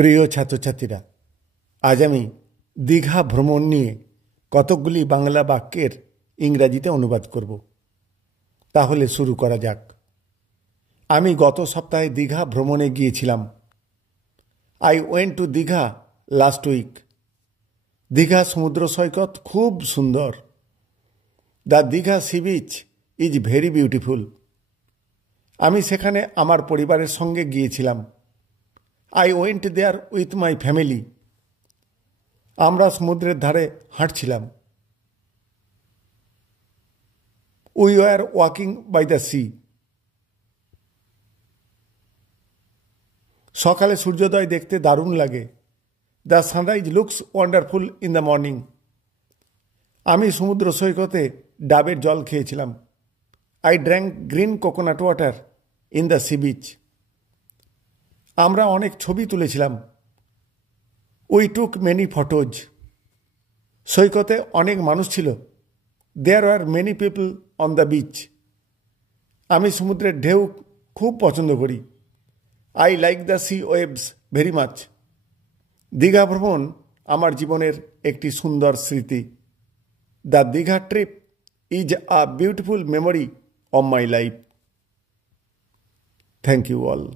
প্রিয় ছাত্রছাত্রীরা, আজ আমি দীঘা ভ্রমণ নিয়ে কতকগুলি বাংলা বাক্যের ইংরাজিতে অনুবাদ করব। তাহলে শুরু করা যাক। আমি গত সপ্তাহে দীঘা ভ্রমণে গিয়েছিলাম। I went to Digha last week. Digha সমুদ্র সৈকত খুব সুন্দর। The Digha sea beach is very beautiful. আমি সেখানে আমার পরিবারের সঙ্গে গিয়েছিলাম। I went there with my family. আমরা সমুদ্রের ধারে হাঁটছিলাম। We were walking by the sea. সকালে সূর্যোদয় দেখতে দারুণ লাগে। The sunrise looks wonderful in the morning. আমি সমুদ্র সৈকতে ডাবের জল খেয়েছিলাম। I drank green coconut water in the sea beach. আমরা অনেক ছবি তুলেছিলাম। We took many photos. সৈকতে অনেক মানুষ ছিল। There are many people on the beach. আমি সমুদ্রের ঢেউ খুব পছন্দ করি। I like the sea waves very much. Digha ভ্রমণ আমার জীবনের একটি সুন্দর স্মৃতি। The Digha trip is a beautiful memory of my life. Thank you all.